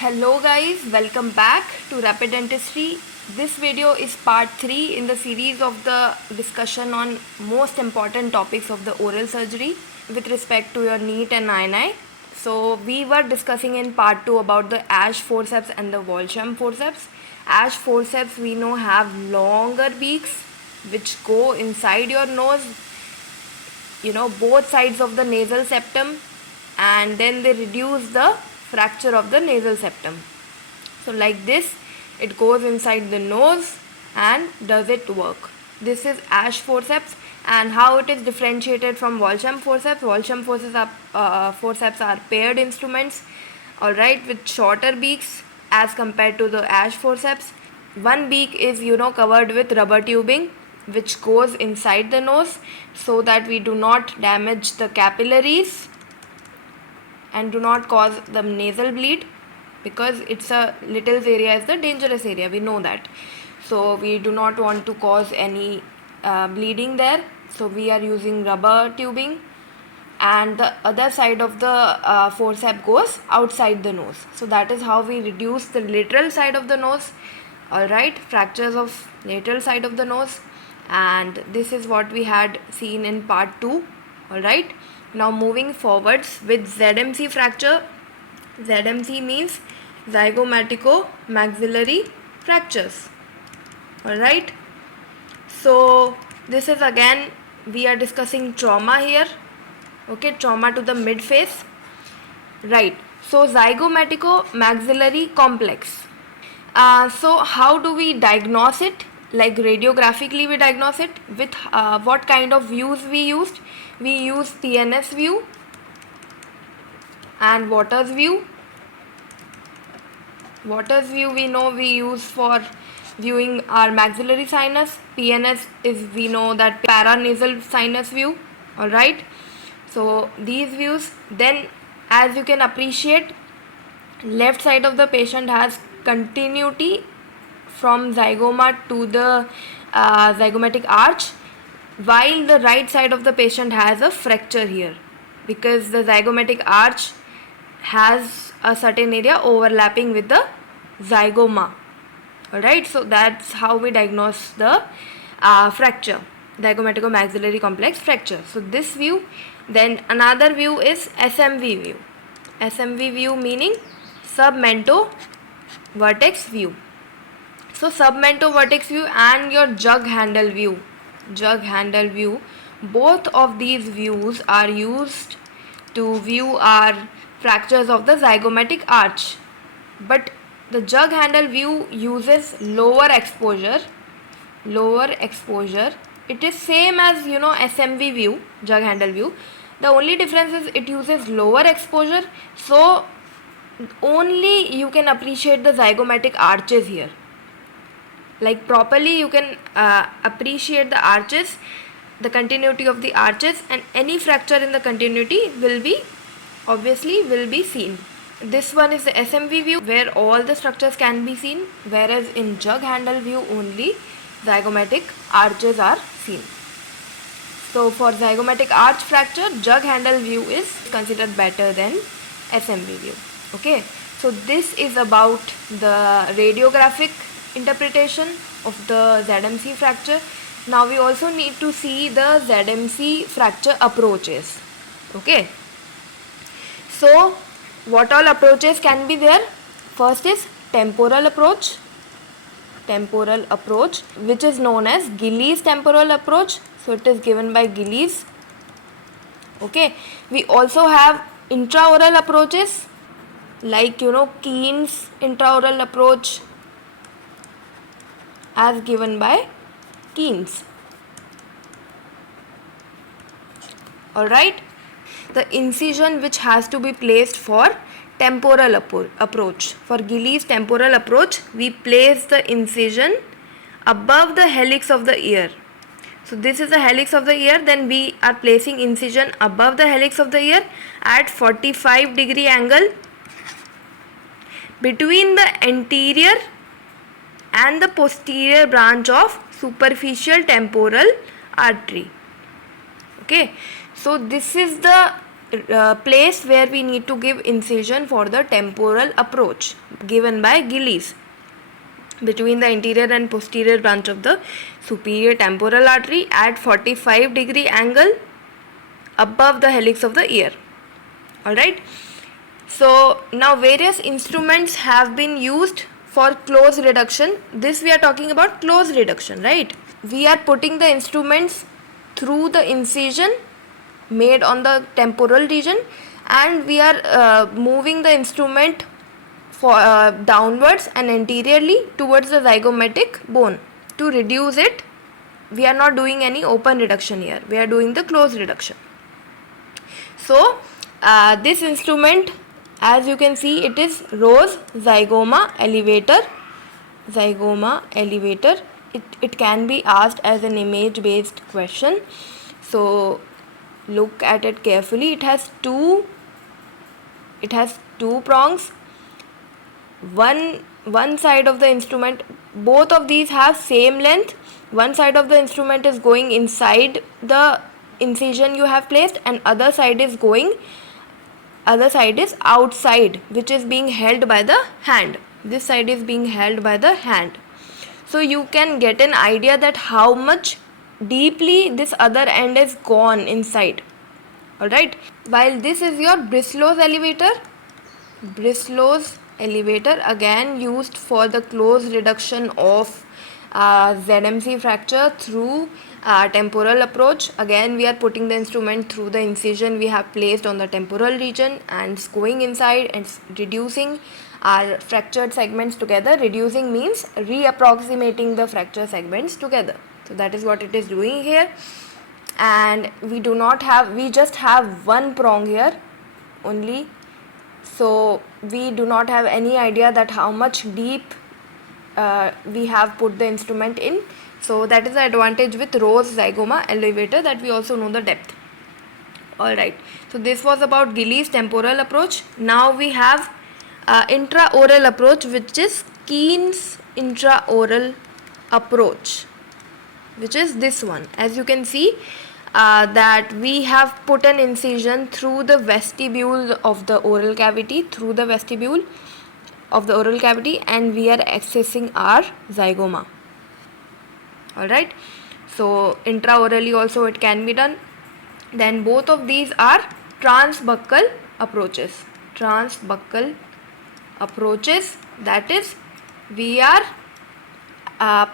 Hello guys, welcome back to Rapid Dentistry. This video is part 3 in the series of the discussion on most important topics of the oral surgery with respect to your NEET and INI. So we were discussing in part 2 about the Ash forceps and the Walsham forceps. Ash forceps we know have longer beaks which go inside your nose, both sides of the nasal septum, and then they reduce the fracture of the nasal septum. So like this it goes inside the nose and does it work. This is Ash forceps, and how it is differentiated from Walsham forceps. Walsham forceps are paired instruments, alright, with shorter beaks as compared to the Ash forceps. One beak is covered with rubber tubing which goes inside the nose so that we do not damage the capillaries and do not cause the nasal bleed, because it's a little's area is the dangerous area, we know that. So we do not want to cause any bleeding there, so we are using rubber tubing, and the other side of the forceps goes outside the nose. So that is how we reduce the lateral side of the nose, alright, fractures of lateral side of the nose. And this is what we had seen in part 2, alright. Now moving forwards with ZMC fracture. ZMC means zygomatico-maxillary fractures, alright. So this is again, we are discussing trauma here, okay, trauma to the midface, right. So zygomatico-maxillary complex. So how do we diagnose it? Like radiographically we diagnose it with what kind of views we used. We use PNS view and Waters view. Waters view we know we use for viewing our maxillary sinus. PNS is, we know that paranasal sinus view, alright. So these views, then as you can appreciate, left side of the patient has continuity from zygoma to the zygomatic arch, while the right side of the patient has a fracture here, because the zygomatic arch has a certain area overlapping with the zygoma, alright. So that's how we diagnose the fracture, zygomatico-maxillary complex fracture. So this view. Then another view is SMV view. SMV view meaning submento vertex view. So submento vertex view and your jug handle view, both of these views are used to view our fractures of the zygomatic arch, but the jug handle view uses lower exposure. It is same as SMV view, jug handle view. The only difference is it uses lower exposure, so only you can appreciate the zygomatic arches here. Like properly you can appreciate the arches, the continuity of the arches, and any fracture in the continuity will be seen. This one is the SMV view where all the structures can be seen, whereas in jug handle view only zygomatic arches are seen. So for zygomatic arch fracture, jug handle view is considered better than SMV view. Okay, so this is about the radiographic interpretation of the ZMC fracture. Now we also need to see the ZMC fracture approaches. Okay, so what all approaches can be there? First is temporal approach, which is known as Gillies temporal approach. So it is given by Gillies. Okay, we also have intraoral approaches like Keen's intraoral approach as given by Keen's. Alright, the incision which has to be placed for temporal approach. For Gillies temporal approach, we place the incision above the helix of the ear. So this is the helix of the ear, then we are placing incision above the helix of the ear at 45-degree angle between the anterior and the posterior branch of superficial temporal artery. Okay, so this is the place where we need to give incision for the temporal approach given by Gillies between the anterior and posterior branch of the superior temporal artery at 45-degree angle above the helix of the ear. Alright. So now various instruments have been used for close reduction. This we are talking about close reduction, right? We are putting the instruments through the incision made on the temporal region, and we are moving the instrument for downwards and anteriorly towards the zygomatic bone to reduce it. We are not doing any open reduction here, we are doing the close reduction. So this instrument, as you can see, it is Rose zygoma elevator. Zygoma elevator. It can be asked as an image based question, so look at it carefully. It has two prongs. One side of the instrument, both of these have same length. One side of the instrument is going inside the incision you have placed, and other side is outside, which is being held by the hand. This side is being held by the hand. So you can get an idea that how much deeply this other end is gone inside. Alright, while this is your Brislow's elevator. Brislow's elevator, again used for the close reduction of ZMC fracture through temporal approach. Again we are putting the instrument through the incision we have placed on the temporal region and going inside and reducing our fractured segments together. Reducing means reapproximating the fracture segments together. So that is what it is doing here. And we just have one prong here only, so we do not have any idea that how much deep we have put the instrument in. So that is the advantage with Rose zygoma elevator, that we also know the depth. Alright, so this was about Gillies temporal approach. Now we have intraoral approach, which is Keen's intraoral approach, which is this one. As you can see, that we have put an incision through the vestibule of the oral cavity, and we are accessing our zygoma. Alright, so intraorally also it can be done. Then both of these are transbuccal approaches. That is, we are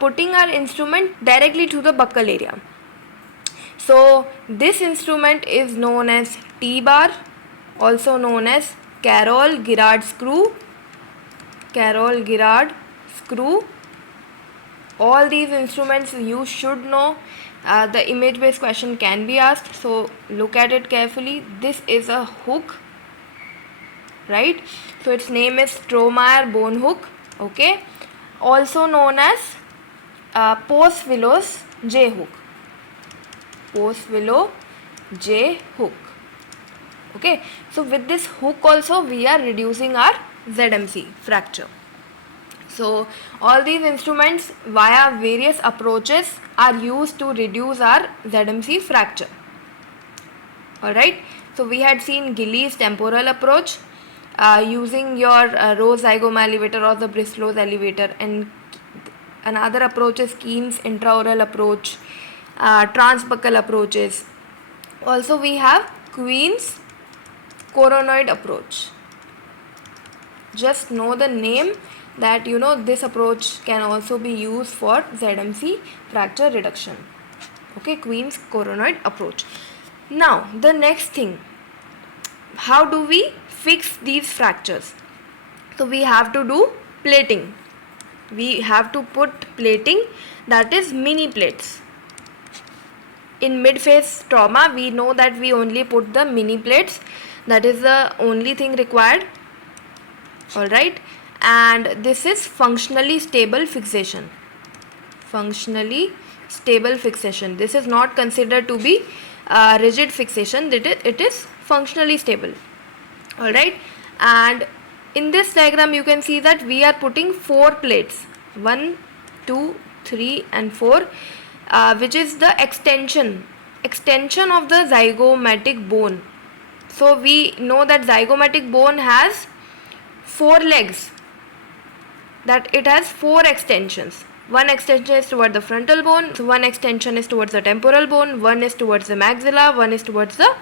putting our instrument directly to the buccal area. So this instrument is known as T-bar, also known as Carroll-Girard screw. All these instruments you should know. The image based question can be asked, so look at it carefully. This is a hook, right? So its name is Strohmeyer bone hook, okay, also known as Post-Willows J hook. Okay, so with this hook also we are reducing our ZMC fracture. So all these instruments via various approaches are used to reduce our ZMC fracture. Alright, so we had seen Gillies temporal approach using your Rose zygoma elevator or the Brislow's elevator, and another approach is Keen's intraoral approach, transbuccal approaches. Also we have Queen's coronoid approach. Just know the name, that this approach can also be used for ZMC fracture reduction. Okay, Queen's coronoid approach. Now the next thing, how do we fix these fractures? So we have to do plating. We have to put plating, that is mini plates. In mid-phase trauma we know that we only put the mini plates, that is the only thing required. Alright, and this is functionally stable fixation. This is not considered to be rigid fixation, it is functionally stable. Alright, and in this diagram you can see that we are putting 4 plates, 1, 2, 3 and 4, which is the extension of the zygomatic bone. So we know that zygomatic bone has 4 legs, that it has 4 extensions. One extension is towards the frontal bone, so one extension is towards the temporal bone, one is towards the maxilla, one is towards the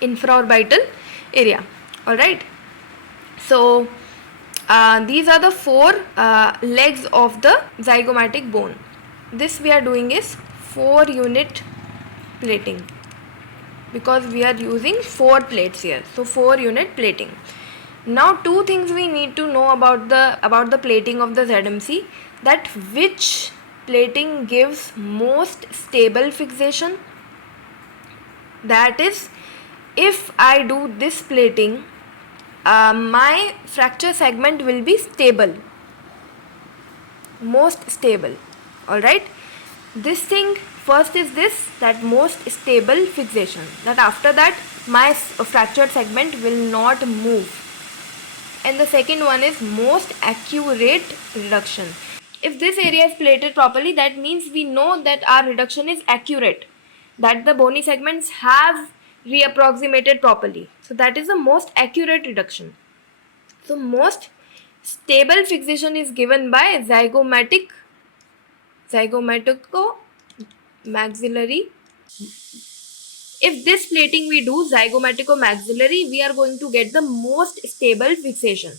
infraorbital area. Alright, so these are the 4 legs of the zygomatic bone. This we are doing is 4 unit plating, because we are using 4 plates here, so 4 unit plating. Now two things we need to know about the plating of the ZMC, that which plating gives most stable fixation. That is, if I do this plating, my fracture segment will be stable, most stable. Alright, this thing first is this, that most stable fixation, that after that my fractured segment will not move. And the second one is most accurate reduction. If this area is plated properly, that means we know that our reduction is accurate, that the bony segments have reapproximated properly. So that is the most accurate reduction. So most stable fixation is given by zygomatico-maxillary. If this plating we do zygomatico-maxillary, we are going to get the most stable fixation.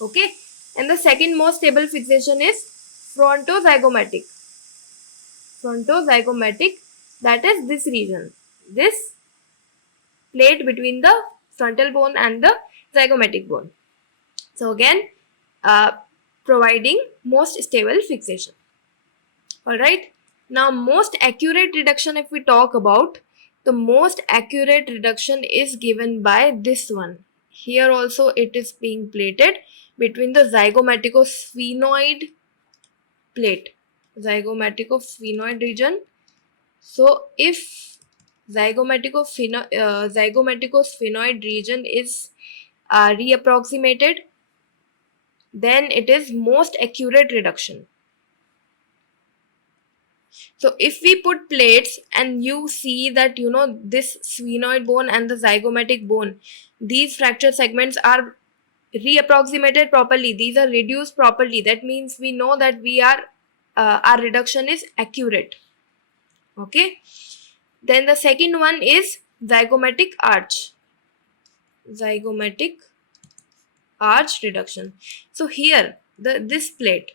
Okay, and the second most stable fixation is frontozygomatic. Frontozygomatic, that is this region, this plate between the frontal bone and the zygomatic bone. So again, providing most stable fixation. Alright, now most accurate reduction, if we talk about, the most accurate reduction is given by this one. Here also it is being plated between the zygomaticosphenoid plate, zygomaticosphenoid region. So if zygomaticosphenoid region is reapproximated, then it is most accurate reduction. So if we put plates and you see that, you know, this sphenoid bone and the zygomatic bone, these fracture segments are reapproximated properly, these are reduced properly, that means we know that we are our reduction is accurate. Okay, then the second one is zygomatic arch. Zygomatic arch reduction. So here this plate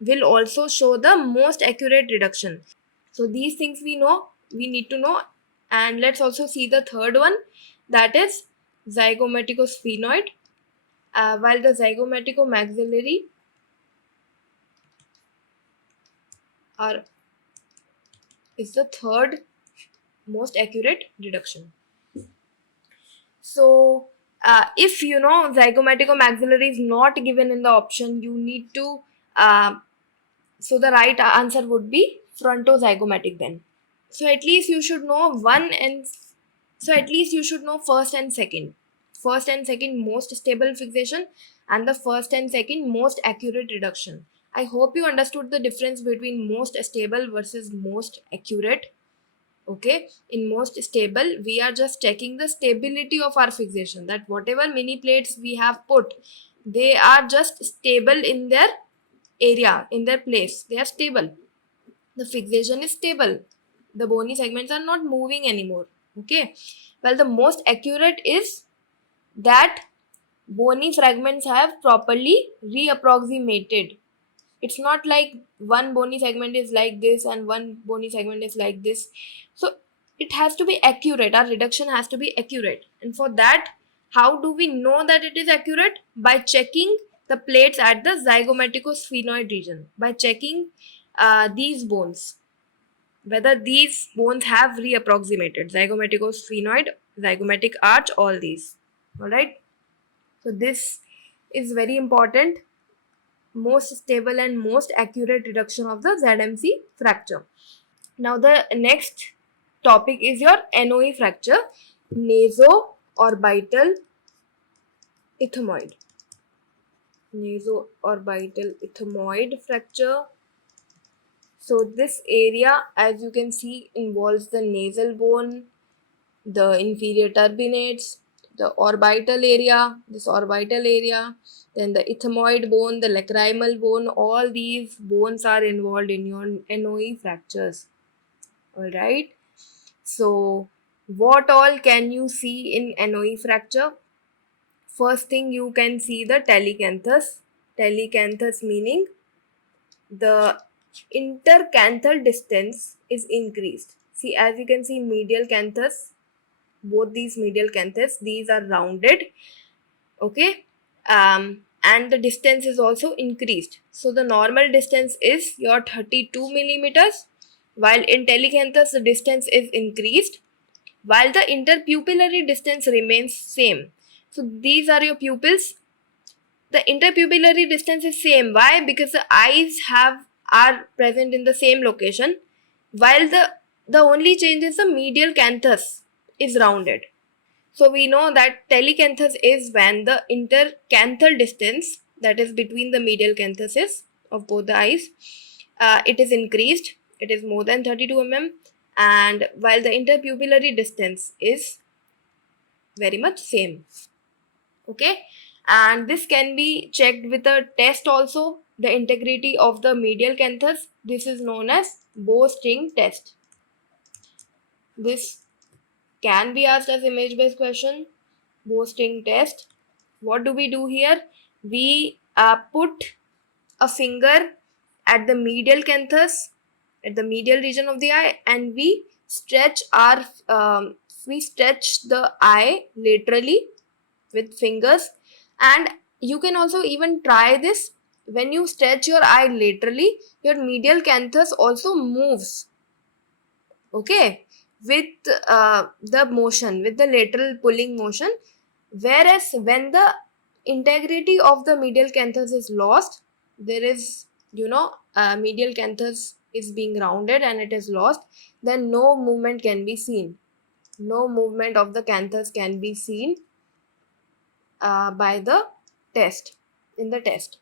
will also show the most accurate reduction. So these things we need to know. And let's also see the third one, that is zygomaticosphenoid, while the zygomaticomaxillary is the third most accurate reduction. So if you know zygomaticomaxillary is not given in the option, you need to so the right answer would be frontozygomatic then. So at least you should know first and second. First and second most stable fixation, and the first and second most accurate reduction. I hope you understood the difference between most stable versus most accurate. Okay, in most stable we are just checking the stability of our fixation, that whatever mini plates we have put, they are just stable in their area, in their place, they are stable, the fixation is stable, the bony segments are not moving anymore. Okay, well, the most accurate is that bony fragments have properly reapproximated. It's not like one bony segment is like this and one bony segment is like this. So it has to be accurate, our reduction has to be accurate. And for that, how do we know that it is accurate? By checking the plates at the zygomaticosphenoid region, by checking these bones, whether these bones have reapproximated, zygomaticosphenoid, zygomatic arch, all these. All right, so this is very important, most stable and most accurate reduction of the ZMC fracture. Now the next topic is your NOE fracture, naso-orbital ethmoid. Naso-orbital ethmoid fracture. So this area, as you can see, involves the nasal bone, the inferior turbinates, the orbital area, this orbital area, then the ethmoid bone, the lacrimal bone, all these bones are involved in your NOE fractures. Alright. So, what all can you see in NOE fracture? First thing, you can see the telecanthus. Telecanthus meaning the intercanthal distance is increased. See, as you can see, medial canthus, both these medial canthus, these are rounded, okay, and the distance is also increased. So the normal distance is your 32 millimeters, while in telecanthus the distance is increased, while the interpupillary distance remains same. So these are your pupils. The interpupillary distance is same. Why? Because the eyes are present in the same location, while the only change is the medial canthus is rounded. So we know that telecanthus is when the intercanthal distance, that is between the medial canthuses of both the eyes, it is increased. It is more than 32 mm, and while the interpupillary distance is very much same. Okay, and this can be checked with a test also. The integrity of the medial canthus. This is known as bowstring test. This can be asked as image based question. Bowstring test. What do we do here? We put a finger at the medial canthus, at the medial region of the eye, and we stretch the eye laterally with fingers. And you can also even try this. When you stretch your eye laterally, your medial canthus also moves, okay, with the motion, with the lateral pulling motion. Whereas when the integrity of the medial canthus is lost, there is, medial canthus is being rounded and it is lost, then no movement can be seen. No movement of the canthus can be seen by the test. In the test,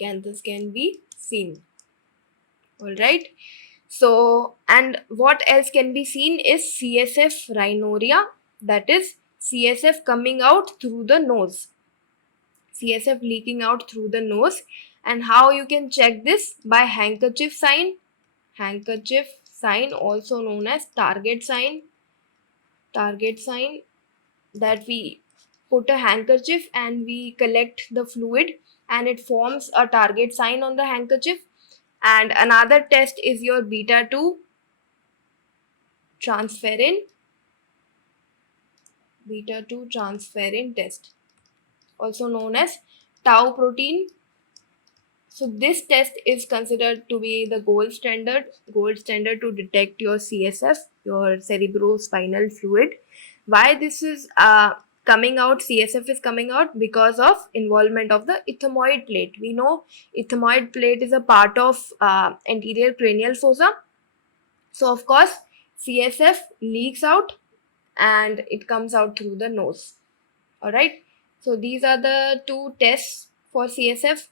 canthus can be seen. All right. So, and what else can be seen is CSF rhinorrhea, that is CSF coming out through the nose. CSF leaking out through the nose. And how you can check this? By handkerchief sign. Handkerchief sign, also known as target sign. Target sign, that we put a handkerchief and we collect the fluid and it forms a target sign on the handkerchief. And another test is your beta 2 transferrin, beta 2 transferrin test, also known as tau protein. So this test is considered to be the gold standard to detect your CSF, your cerebrospinal fluid. Why this is coming out, CSF is coming out? Because of involvement of the ethmoid plate. We know ethmoid plate is a part of anterior cranial fossa. So of course CSF leaks out and it comes out through the nose. Alright. So these are the two tests for CSF.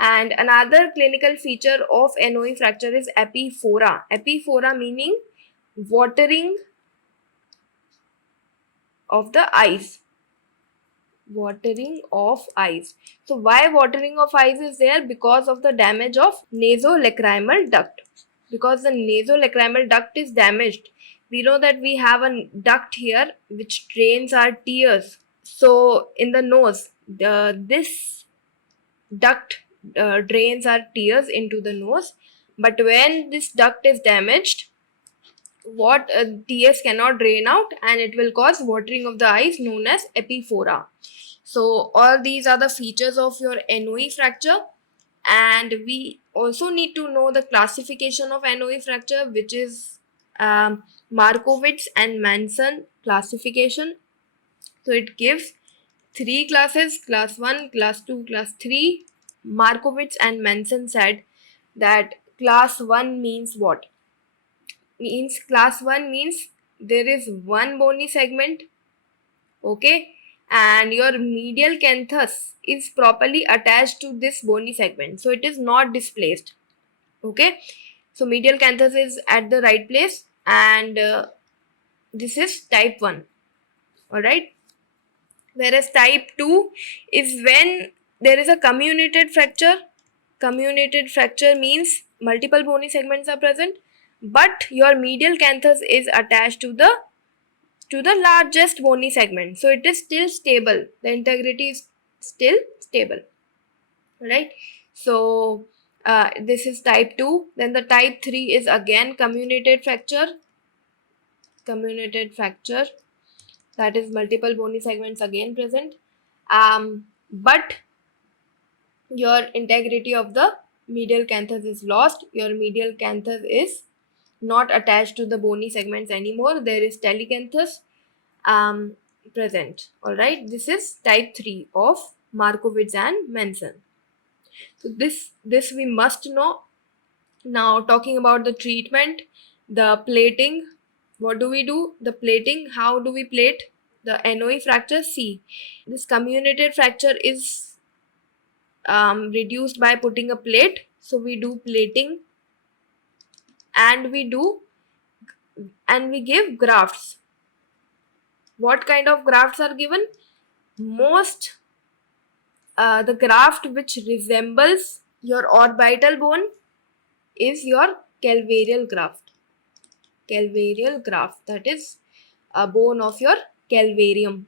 And another clinical feature of NOE fracture is epiphora. Epiphora meaning watering of the eyes. Watering of eyes. So why watering of eyes is there? Because of the damage of nasolacrimal duct. Because the nasolacrimal duct is damaged. We know that we have a duct here which drains our tears. So in the nose, this duct drains our tears into the nose. But when this duct is damaged, what tears cannot drain out and it will cause watering of the eyes, known as epiphora. So all these are the features of your NOE fracture. And we also need to know the classification of NOE fracture, which is Markowitz and Manson classification. So it gives three classes: class 1, class 2, class 3. Markowitz and Manson said that class 1 means what? Means class 1 means there is one bony segment, okay, and your medial canthus is properly attached to this bony segment, so it is not displaced, okay. So medial canthus is at the right place, and This is type 1. Alright. Whereas type 2 is when there is a comminuted fracture. Comminuted fracture means multiple bony segments are present, but your medial canthus is attached to the largest bony segment. So it is still stable. The integrity is still stable. Right. So this is type 2. Then the type 3 is again comminuted fracture. Comminuted fracture, that is multiple bony segments again present, but your integrity of the medial canthus is lost. Your medial canthus is not attached to the bony segments anymore. There is telecanthus present. All right, this is type 3 of Markowitz and Manson. So this we must know. Now talking about the treatment, the plating, what do we do? The plating, how do we plate the NOE fracture? See, this comminuted fracture is reduced by putting a plate. So we do plating, and we give grafts. What kind of grafts are given? Most the graft which resembles your orbital bone is your calvarial graft. Calvarial graft, that is a bone of your calvarium.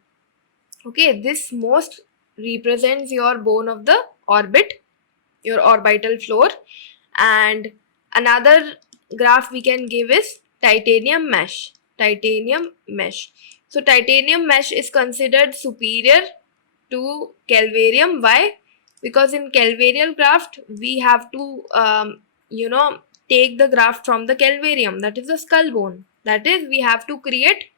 Okay, this most represents your bone of the orbit, your orbital floor. And another graft we can give is titanium mesh. Titanium mesh. So titanium mesh is considered superior to calvarium. Why? Because in calvarial graft we have to take the graft from the calvarium, that is the skull bone. That is, we have to create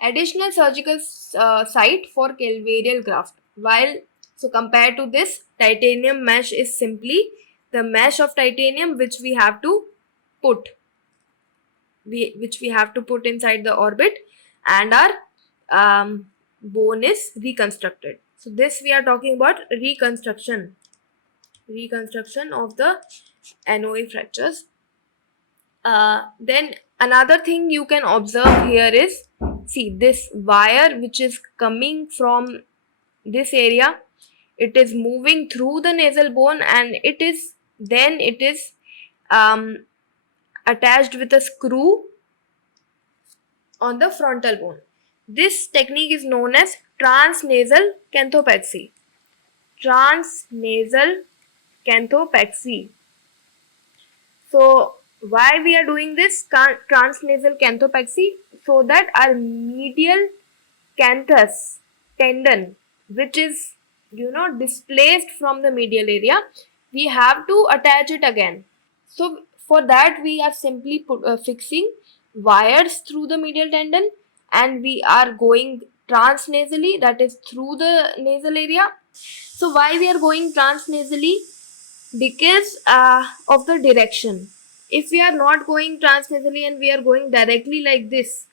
additional surgical site for calvarial graft. While so compared to this, titanium mesh is simply the mesh of titanium which we have to put inside the orbit, and our bone is reconstructed. So this we are talking about reconstruction of the NOE fractures. Then another thing you can observe here is, see, this wire which is coming from this area, it is moving through the nasal bone, and it is attached with a screw on the frontal bone. This technique is known as transnasal canthopexy. Transnasal canthopexy. So why we are doing this transnasal canthopexy? So that our medial canthus tendon, which is displaced from the medial area, we have to attach it again. So for that we are simply fixing wires through the medial tendon, and we are going transnasally, that is through the nasal area. So why we are going transnasally? Because of the direction. If we are not going transnasally and we are going directly like this,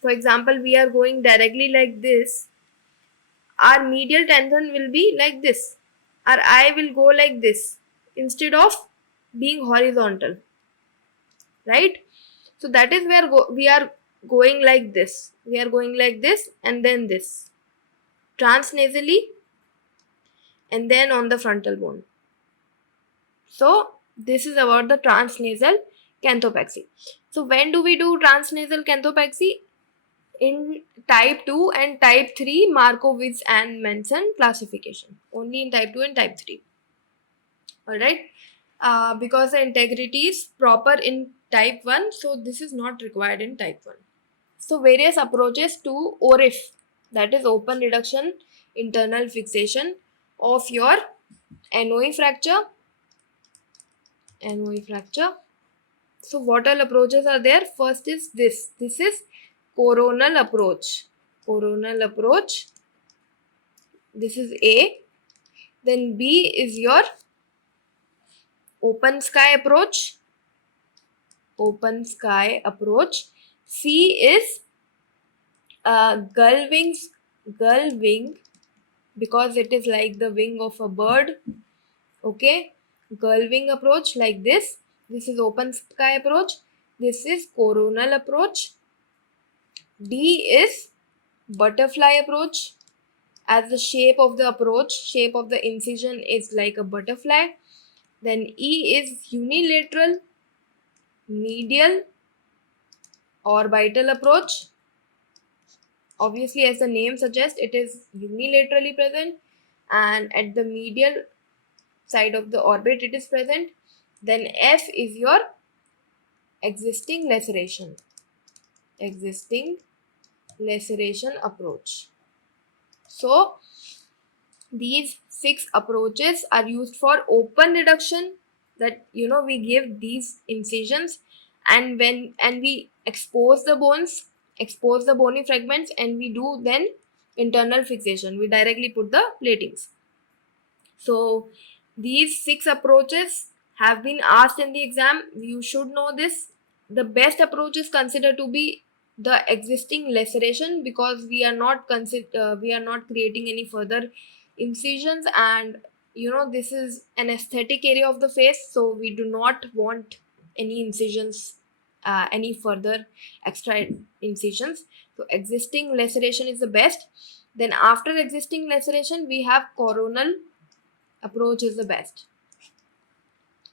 for example, we are going directly like this, our medial tendon will be like this. Our eye will go like this instead of being horizontal, right? So that is where we are going like this. We are going like this and then this, transnasally, and then on the frontal bone. So this is about the transnasal canthopexy. So when do we do transnasal canthopexy? In type 2 and type 3 Markowitz and Manson classification. Only in type 2 and type 3. Alright. Because the integrity is proper in type 1, so this is not required in type 1. So various approaches to ORIF, that is open reduction internal fixation of your NOE fracture. NOE fracture. So what all approaches are there? First is this. This is coronal approach. Coronal approach. This is A. Then B is your open sky approach. Open sky approach. C is gull wing, because it is like the wing of a bird. Okay, gull wing approach like this. This is open sky approach. This is coronal approach. D is butterfly approach, as the shape of the incision is like a butterfly. Then E is unilateral medial orbital approach. Obviously, as the name suggests, it is unilaterally present, and at the medial side of the orbit it is present. Then F is your existing laceration. Existing laceration approach. So these 6 approaches are used for open reduction, that we give these incisions, and we expose the bones, expose the bony fragments, and we do then internal fixation. We directly put the platings. So these 6 approaches have been asked in the exam. You should know this. The best approach is considered to be the existing laceration, because we are not creating any further incisions, and this is an aesthetic area of the face, so we do not want any incisions, any further extra incisions. So existing laceration is the best. Then after existing laceration we have coronal approach is the best.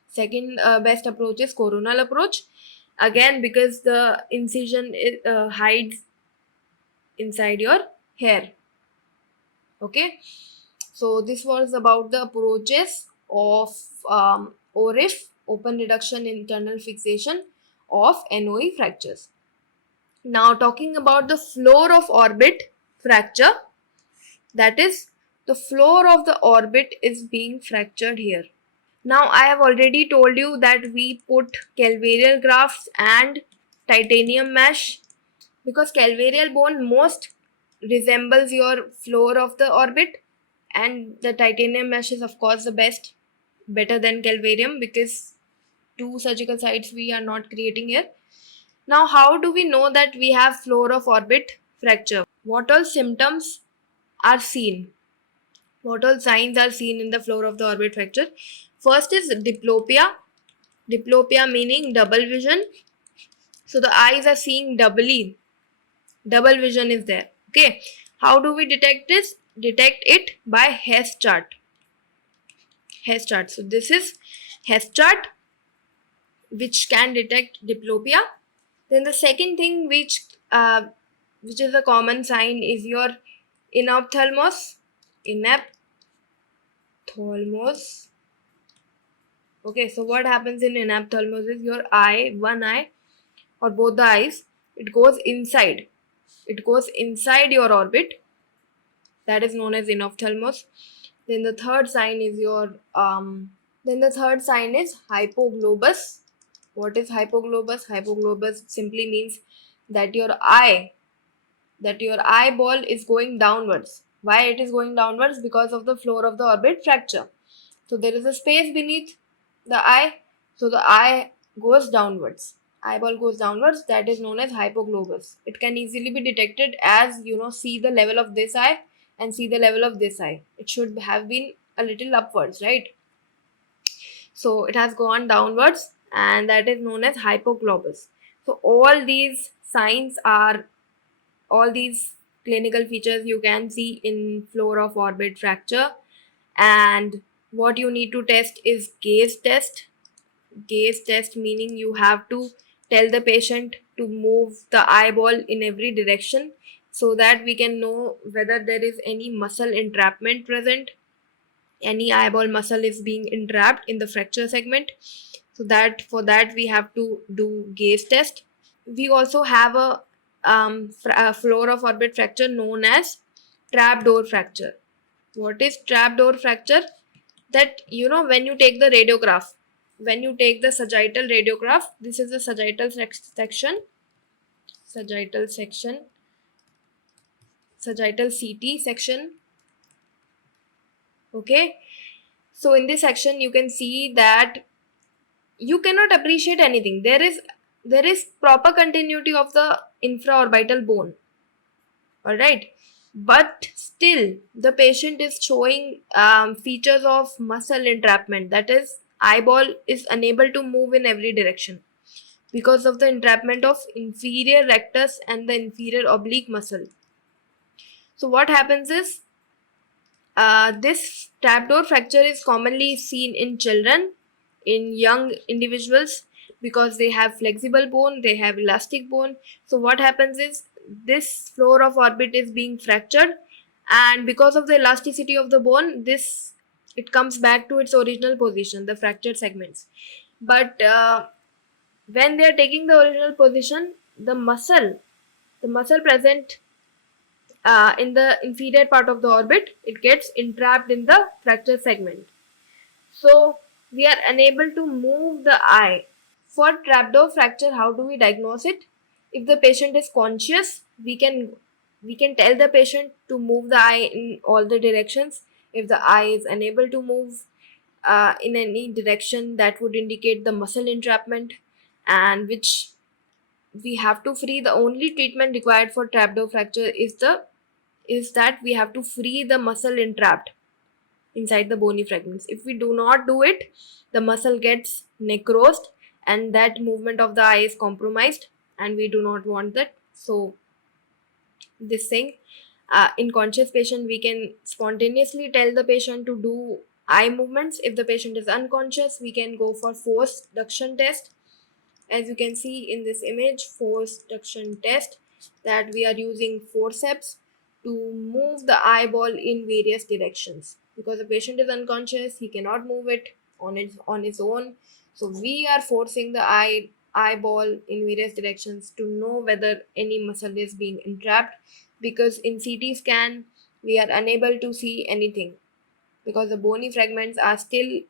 Second best approach is coronal approach, again because the incision hides inside your hair. Okay, so this was about the approaches of ORIF, open reduction internal fixation of NOE fractures. Now talking about the floor of orbit fracture, that is, the floor of the orbit is being fractured here. Now I have already told you that we put calvareal grafts and titanium mesh, because calvareal bone most resembles your floor of the orbit, and the titanium mesh is of course the better than calvarium, because 2 surgical sites we are not creating here. Now how do we know that we have floor of orbit fracture? What all symptoms are seen? What all signs are seen in the floor of the orbit fracture? First is diplopia. Diplopia meaning double vision. So the eyes are seeing doubly. Double vision is there. Okay. How do we detect this? Detect it by Hess chart. Hess chart. So this is Hess chart, which can detect diplopia. Then the second thing which is a common sign is your inophthalmos. Inophthalmos. Okay, so what happens in inophthalmos is your one eye or both the eyes, it goes inside. It goes inside your orbit. That is known as inophthalmos. Then the third sign is hypoglobus. What is hypoglobus? Hypoglobus simply means that your eyeball is going downwards. Why it is going downwards? Because of the floor of the orbit fracture. So there is a space beneath the eye, so the eye goes downwards. Eyeball goes downwards. That is known as hypoglobus. It can easily be detected as see the level of this eye and see the level of this eye. It should have been a little upwards, right? So it has gone downwards, and that is known as hypoglobus. So all these clinical features you can see in floor of orbit fracture. And what you need to test is gaze test. Gaze test meaning you have to tell the patient to move the eyeball in every direction, so that we can know whether there is any muscle entrapment present, any eyeball muscle is being entrapped in the fracture segment. So that for that we have to do gaze test. We also have a floor of orbit fracture known as trapdoor fracture. What is trapdoor fracture? That when you take the radiograph, when you take the sagittal radiograph, this is the sagittal section, sagittal CT section. Okay, so in this section you can see that you cannot appreciate anything. There is proper continuity of the infraorbital bone, all right, but still the patient is showing features of muscle entrapment, that is eyeball is unable to move in every direction. because of the entrapment of inferior rectus and the inferior oblique muscle. So what happens is, this trapdoor fracture is commonly seen in children, in young individuals, because they have flexible bone, they have elastic bone. So what happens is, this floor of orbit is being fractured, and because of the elasticity of the bone, this it comes back to its original position, the fractured segments. But when they are taking the original position, the muscle present in the inferior part of the orbit, it gets entrapped in the fracture segment. So we are unable to move the eye. For trapdoor fracture, how do we diagnose it? If the patient is conscious, we can tell the patient to move the eye in all the directions. If the eye is unable to move in any direction, that would indicate the muscle entrapment, and which we have to free. The only treatment required for trapdoor fracture is that we have to free the muscle entrapped inside the bony fragments. If we do not do it, the muscle gets necrosed and that movement of the eye is compromised, and we do not want that. So this thing, in conscious patient, we can spontaneously tell the patient to do eye movements. If the patient is unconscious, we can go for force duction test. As you can see in this image, force duction test, that we are using forceps to move the eyeball in various directions. Because the patient is unconscious, he cannot move it on his own. So we are forcing the eyeball in various directions to know whether any muscle is being entrapped. Because in CT scan, we are unable to see anything because the bony fragments are still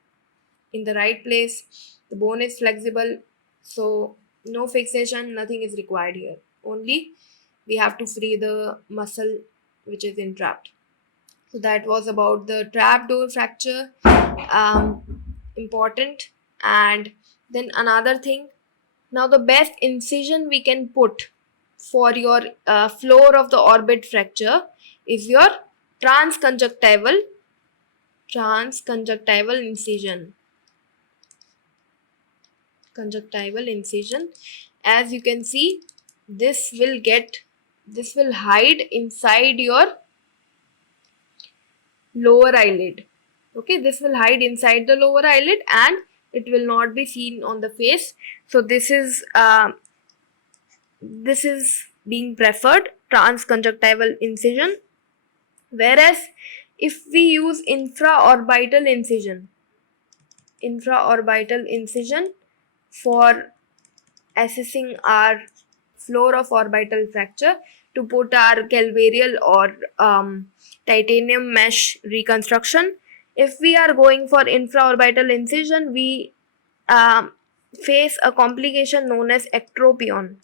in the right place, the bone is flexible, so no fixation, nothing is required here. Only we have to free the muscle which is entrapped. So that was about the trapdoor fracture, important. And then another thing, now the best incision we can put for your floor of the orbit fracture is your transconjunctival incision. Conjunctival incision. As you can see, this will hide inside your lower eyelid. Okay, this will hide inside the lower eyelid and it will not be seen on the face. So this is being preferred, transconjunctival incision. Whereas if we use infraorbital incision for assessing our floor of orbital fracture, to put our calvarial or titanium mesh reconstruction, if we are going for infraorbital incision, we face a complication known as ectropion,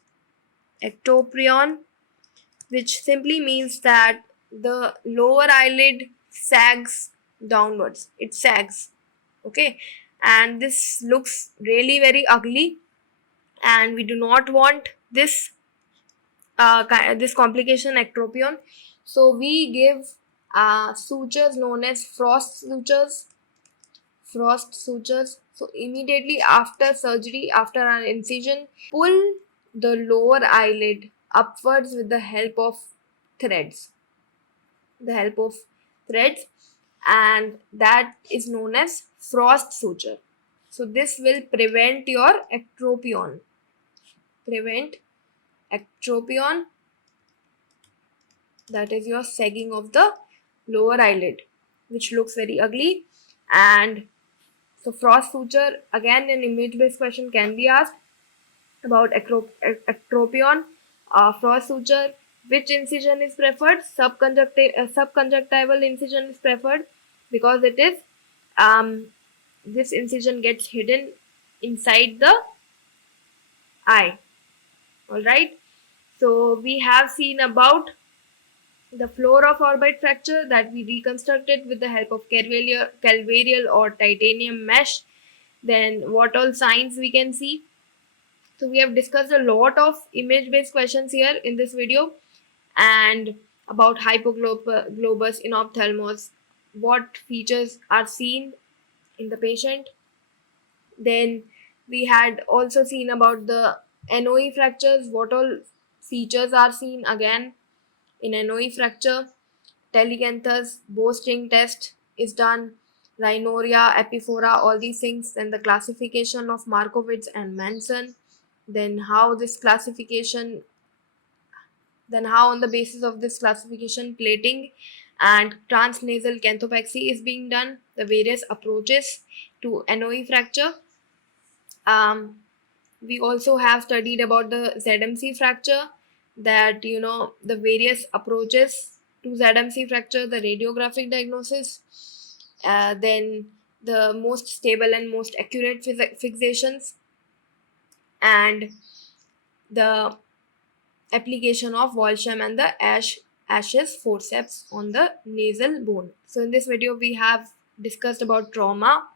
which simply means that the lower eyelid sags downwards, it sags. Okay, and this looks really very ugly, and we do not want this complication, ectropion. So we give sutures known as frost sutures. So immediately after surgery, after an incision, pull the lower eyelid upwards with the help of threads, and that is known as frost suture. So this will prevent your ectropion, that is your sagging of the lower eyelid, which looks very ugly. And so frost suture, again an image based question can be asked about ectropion. Frost suture, which incision is preferred? Subconjunctival incision is preferred, because it is this incision gets hidden inside the eye. All right, so we have seen about the floor of orbit fracture, that we reconstructed with the help of calvarial or titanium mesh. Then what all signs we can see. So we have discussed a lot of image based questions here in this video, and about hypoglobus in ophthalmos, what features are seen in the patient. Then we had also seen about the NOE fractures, what all features are seen again in NOE fracture? Telecanthus, bowstring test is done, rhinorrhea, epiphora, all these things. Then the classification of Markowitz and Manson. Then how this classification, then how on the basis of this classification plating and transnasal canthopexy is being done, the various approaches to NOE fracture. We also have studied about the ZMC fracture, that the various approaches to ZMC fracture, the radiographic diagnosis, then the most stable and most accurate fixations, and the application of Walsham and the Ashes forceps on the nasal bone. So in this video we have discussed about trauma,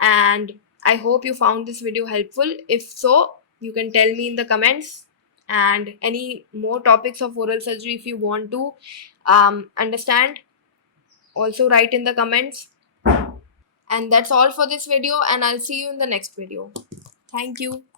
and I hope you found this video helpful. If so, you can tell me in the comments, and any more topics of oral surgery if you want to understand, also write in the comments. And that's all for this video, and I'll see you in the next video. Thank you.